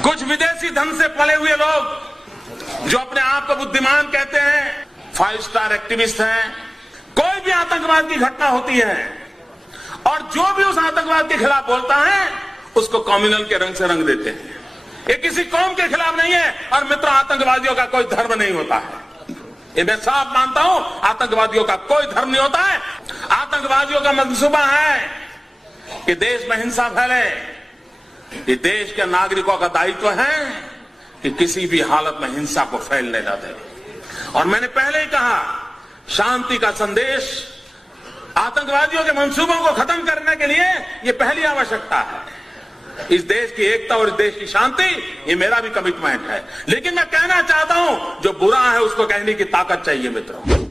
कुछ विदेशी धन से पले हुए लोग जो अपने आप को बुद्धिमान कहते हैं, 5 स्टार एक्टिविस्ट हैं, कोई भी आतंकवाद की घटना होती है और जो भी उस आतंकवाद के खिलाफ बोलता है उसको कम्युनल के रंग से रंग देते हैं। ये किसी कौम के खिलाफ नहीं है और मित्रों, आतंकवादियों का कोई धर्म नहीं होता है। ये मैं साफ मानता हूं, आतंकवादियों का कोई धर्म नहीं होता है। आतंकवादियों का मंसूबा है कि देश में हिंसा फैले। ये देश के नागरिकों का दायित्व है कि किसी भी हालत में हिंसा को फैलने न दे। और मैंने पहले ही कहा, शांति का संदेश आतंकवादियों के मंसूबों को खत्म करने के लिए ये पहली आवश्यकता है। इस देश की एकता और इस देश की शांति, ये मेरा भी कमिटमेंट है। लेकिन मैं कहना चाहता हूं, जो बुरा है उसको कहने की ताकत चाहिए मित्रों।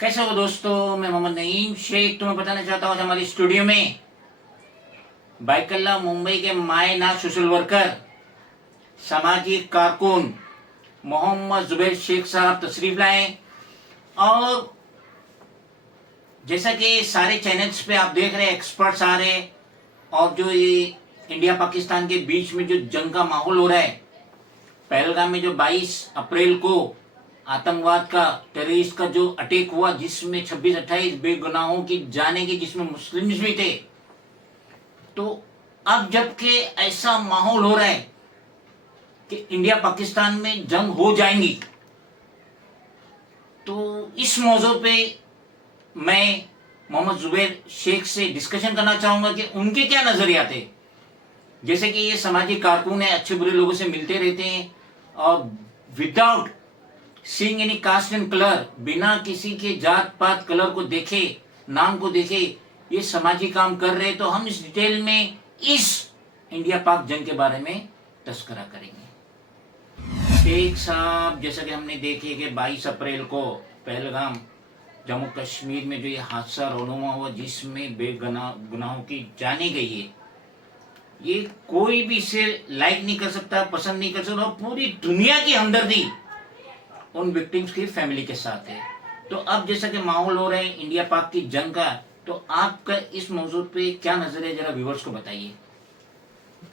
कैसे हो दोस्तों, मैं मोहम्मद नईम शेख तुम्हें बताना चाहता हूँ हमारे स्टूडियो में बाइकल्ला मुंबई के मायना सोशल वर्कर, सामाजिक कारकुन मोहम्मद जुबैर शेख साहब तशरीफ लाए। और जैसा कि सारे चैनल्स पे आप देख रहे हैं, एक्सपर्ट्स आ रहे हैं और जो ये इंडिया पाकिस्तान के बीच में जो जंग का माहौल हो रहा है, पहलगाम में जो 22 अप्रैल को आतंकवाद का, टेररिस्ट का जो अटैक हुआ, जिसमें 26-28 बेगुनाहों की जाने की, जिसमें मुस्लिम्स भी थे, तो अब जबकि ऐसा माहौल हो रहा है कि इंडिया पाकिस्तान में जंग हो जाएंगी, तो इस मौजू पे मैं मोहम्मद जुबैर शेख से डिस्कशन करना चाहूंगा कि उनके क्या नजरिया थे। जैसे कि ये सामाजिक कारकुन है, अच्छे बुरे लोगों से मिलते रहते हैं और without seeing any caste and colour, बिना किसी के जात पात कलर को देखे, नाम को देखे, ये सामाजिक काम कर रहे। तो हम इस डिटेल में इस इंडिया पाक जंग के बारे में तस्करा करेंगे। शेख साहब, जैसा कि हमने देखे कि 22 अप्रैल को पहलगाम जम्मू कश्मीर में जो ये हादसा रोनुमा हुआ, जिसमें बेगुनाहों की जाने गई है, ये कोई भी इसे लाइक नहीं कर सकता, पसंद नहीं कर सकता। पूरी दुनिया की हमदर्दी उन विक्टिम्स की फैमिली के साथ है। तो अब जैसा कि माहौल हो रहा है इंडिया पाक की जंग का, तो आपका इस मौजूद पे क्या नजर है, जरा व्यूअर्स को बताइए।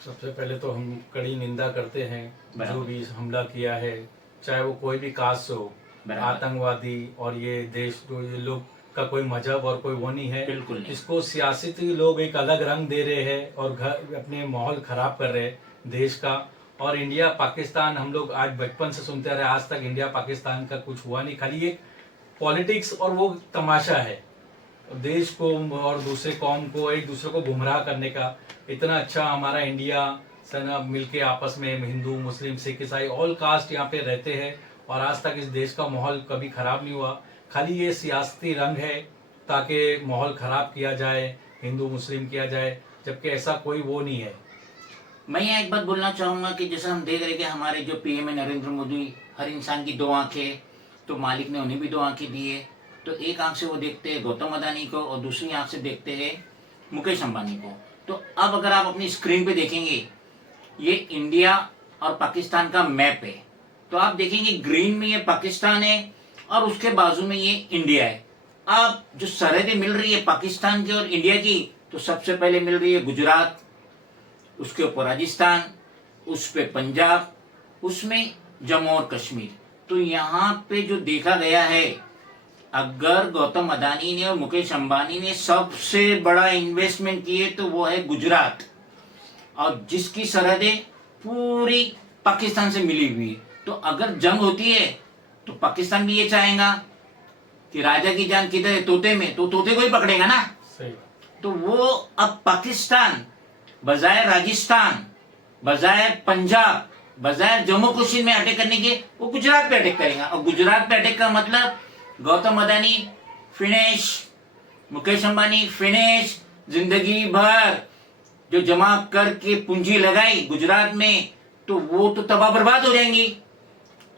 सबसे पहले तो हम कड़ी निंदा करते हैं जो भी हमला किया है, चाहे वो कोई भी कास्ट हो, आतंकवादी। और ये देश जो ये लोग का कोई मजहब और कोई वो नहीं है, बिल्कुल नहीं। इसको सियासती लोग एक अलग रंग दे रहे हैं और घर अपने माहौल खराब कर रहे हैं देश का। और इंडिया पाकिस्तान हम लोग आज बचपन से सुनते रहे, आज तक इंडिया पाकिस्तान का कुछ हुआ नहीं, खाली एक पॉलिटिक्स और वो तमाशा है देश को और दूसरे कौम को एक दूसरे को गुमराह करने का। इतना अच्छा हमारा इंडिया सब मिलके आपस में हिंदू, मुस्लिम, सिख, ईसाई ऑल कास्ट यहाँ पे रहते हैं और आज तक इस देश का माहौल कभी खराब नहीं हुआ। खाली ये सियासती रंग है ताकि माहौल खराब किया जाए, हिंदू मुस्लिम किया जाए, जबकि ऐसा कोई वो नहीं है। मैं यहाँ एक बात बोलना चाहूंगा कि जैसा हम देख रहे हैं कि हमारे जो पीएम है नरेंद्र मोदी, हर इंसान की 2 आंखें, तो मालिक ने उन्हें भी 2 आंखें दी है। तो एक आंख से वो देखते हैं गौतम अदानी को और दूसरी आंख से देखते हैं मुकेश अंबानी को। तो अब अगर आप अपनी स्क्रीन पे देखेंगे, ये इंडिया और पाकिस्तान का मैप है, तो आप देखेंगे ग्रीन में ये पाकिस्तान है और उसके बाजू में ये इंडिया है। अब जो सरहदें मिल रही है पाकिस्तान की और इंडिया की, तो सबसे पहले मिल रही है गुजरात, उसके ऊपर राजस्थान, उस पे पंजाब, उसमें जम्मू और कश्मीर। तो यहाँ पे जो देखा गया है, अगर गौतम अदानी ने और मुकेश अंबानी ने सबसे बड़ा इन्वेस्टमेंट किए तो वो है गुजरात, और जिसकी सरहदें पूरी पाकिस्तान से मिली हुई है। तो अगर जंग होती है तो पाकिस्तान भी ये चाहेगा कि राजा की जान किधर है, तोते में, तो तोते को ही पकड़ेगा ना। सही। तो वो अब पाकिस्तान बजाय राजस्थान, बजाय पंजाब, बजाय जम्मू कश्मीर में अटैक करने के, वो गुजरात पे अटैक करेगा। और गुजरात पे अटैक का मतलब गौतम अदानी फिनिश, मुकेश अंबानी फिनिश। जिंदगी भर जो जमा करके पूंजी लगाई गुजरात में, तो वो तो तबाह बर्बाद हो जाएंगी।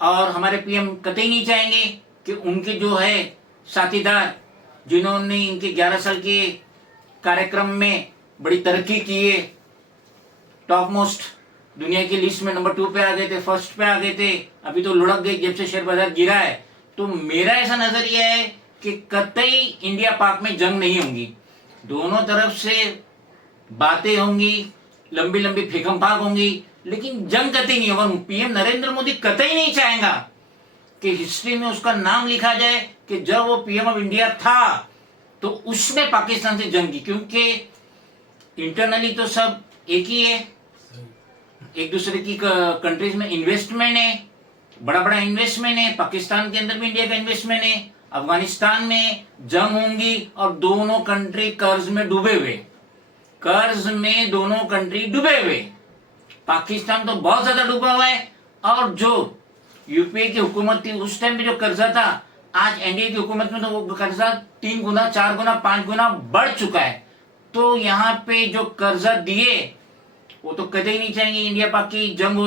और हमारे पीएम कतई नहीं चाहेंगे कि उनके जो है साथीदार जिन्होंने इनके 11 साल के कार्यक्रम में बड़ी तरक्की की है, टॉप मोस्ट दुनिया की लिस्ट में नंबर 2 पे आ गए थे, फर्स्ट पे आ गए थे, अभी तो लुढ़क गए जब से शेयर बाजार गिरा है। तो मेरा ऐसा नजरिया है कि कतई इंडिया पाक में जंग नहीं होंगी, दोनों तरफ से बातें होंगी, लंबी लंबी फेंकम फाक होंगी, लेकिन जंग कतई नहीं होगा। पीएम नरेंद्र मोदी कतई नहीं चाहेगा कि हिस्ट्री में उसका नाम लिखा जाए कि जब वो पीएम ऑफ इंडिया था तो उसमें पाकिस्तान से जंग की, क्योंकि इंटरनली तो सब एक ही है, एक दूसरे की कंट्रीज में इन्वेस्टमेंट है, बड़ा बड़ा इन्वेस्टमेंट है, पाकिस्तान के अंदर भी इंडिया का इन्वेस्टमेंट है, अफगानिस्तान में जंग होंगी और दोनों कंट्री कर्ज में डूबे हुए, कर्ज में दोनों कंट्री डूबे हुए। पाकिस्तान तो बहुत ज्यादा डूबा हुआ है, और जो यूपीए की हुकूमत थी उस टाइम पे जो कर्जा था, आज एनडीए की हुकूमत में तो वो कर्जा 3 गुना 4 गुना 5 गुना बढ़ चुका है। तो यहाँ पे जो कर्जा दिए वो तो कभी नहीं चाहेंगे इंडिया पाक की जंग हो।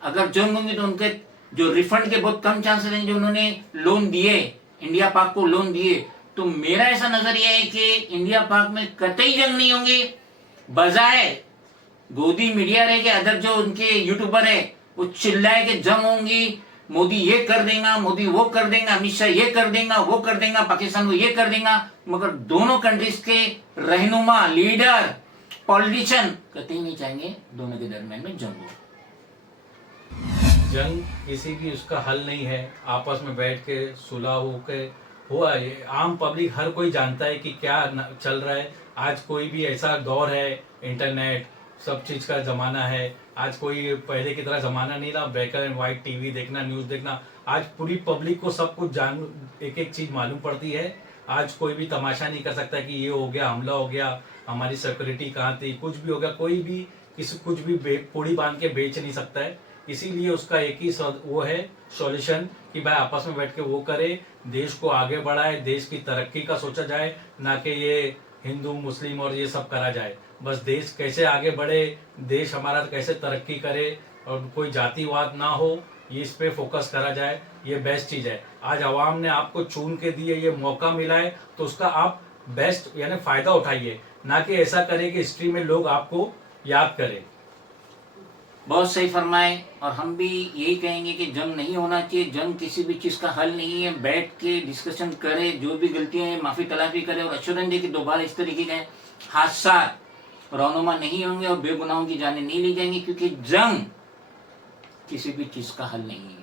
अगर जंग होंगी तो उनके जो रिफंड के बहुत कम चांसेस हैं, जो उन्होंने लोन दिए इंडिया पाक को लोन दिए। तो मेरा ऐसा नजरिया है कि इंडिया पाक में कतई जंग नहीं होंगी। बजाय गोदी मीडिया रहे के अदर जो उनके यूट्यूबर है वो चिल्लाए कि जंग होंगी, मोदी ये कर देगा, मोदी वो कर देगा, अमित शाह ये कर देगा, वो कर देगा, पाकिस्तान को ये कर देगा, मगर दोनों कंट्रीज के रहनुमा, लीडर, पॉलिटिशियन कतई नहीं चाहेंगे दोनों के दरमियान में जंग हो। जंग किसी भी उसका हल नहीं है। आपस में बैठ के सुलह होके हुआ है। आम पब्लिक हर कोई जानता है कि क्या चल रहा है। आज कोई भी ऐसा दौर है, इंटरनेट सब चीज का जमाना है। आज कोई पहले की तरह जमाना नहीं रहा, ब्लैक एंड व्हाइट टीवी देखना, न्यूज देखना। आज पूरी पब्लिक को सब कुछ एक एक चीज मालूम पड़ती है। आज कोई भी तमाशा नहीं कर सकता कि ये हो गया, हमला हो गया, हमारी सिक्योरिटी कहाँ थी, कुछ भी हो गया। कोई भी किसी कुछ भी पूड़ी बांध के बेच नहीं सकता है। इसीलिए उसका एक ही वो है सॉल्यूशन कि भाई आपस में बैठ के वो करे, देश को आगे बढ़ाए, देश की तरक्की का सोचा जाए, ना कि ये हिंदू मुस्लिम और ये सब करा जाए। बस देश कैसे आगे बढ़े, देश हमारा कैसे तरक्की करे और कोई जातिवाद ना हो, ये इस पे फोकस करा जाए, ये बेस्ट चीज है। आज आवाम ने आपको चुन के दिए, ये मौका मिला है तो उसका आप बेस्ट यानी फायदा उठाइए, ना कि ऐसा करे कि हिस्ट्री में लोग आपको याद करें। बहुत सही फरमाए। और हम भी यही कहेंगे कि जंग नहीं होना चाहिए। जंग किसी भी चीज का हल नहीं है। बैठ के डिस्कशन करे, जो भी गलतियां हैं माफी तलाफी करे और एश्योरेंस दे कि दोबारा इस तरीके के हादसा रौनुमा नहीं होंगे और बेगुनाहों की जानें नहीं ली जाएंगी, क्योंकि जंग किसी भी चीज का हल नहीं है।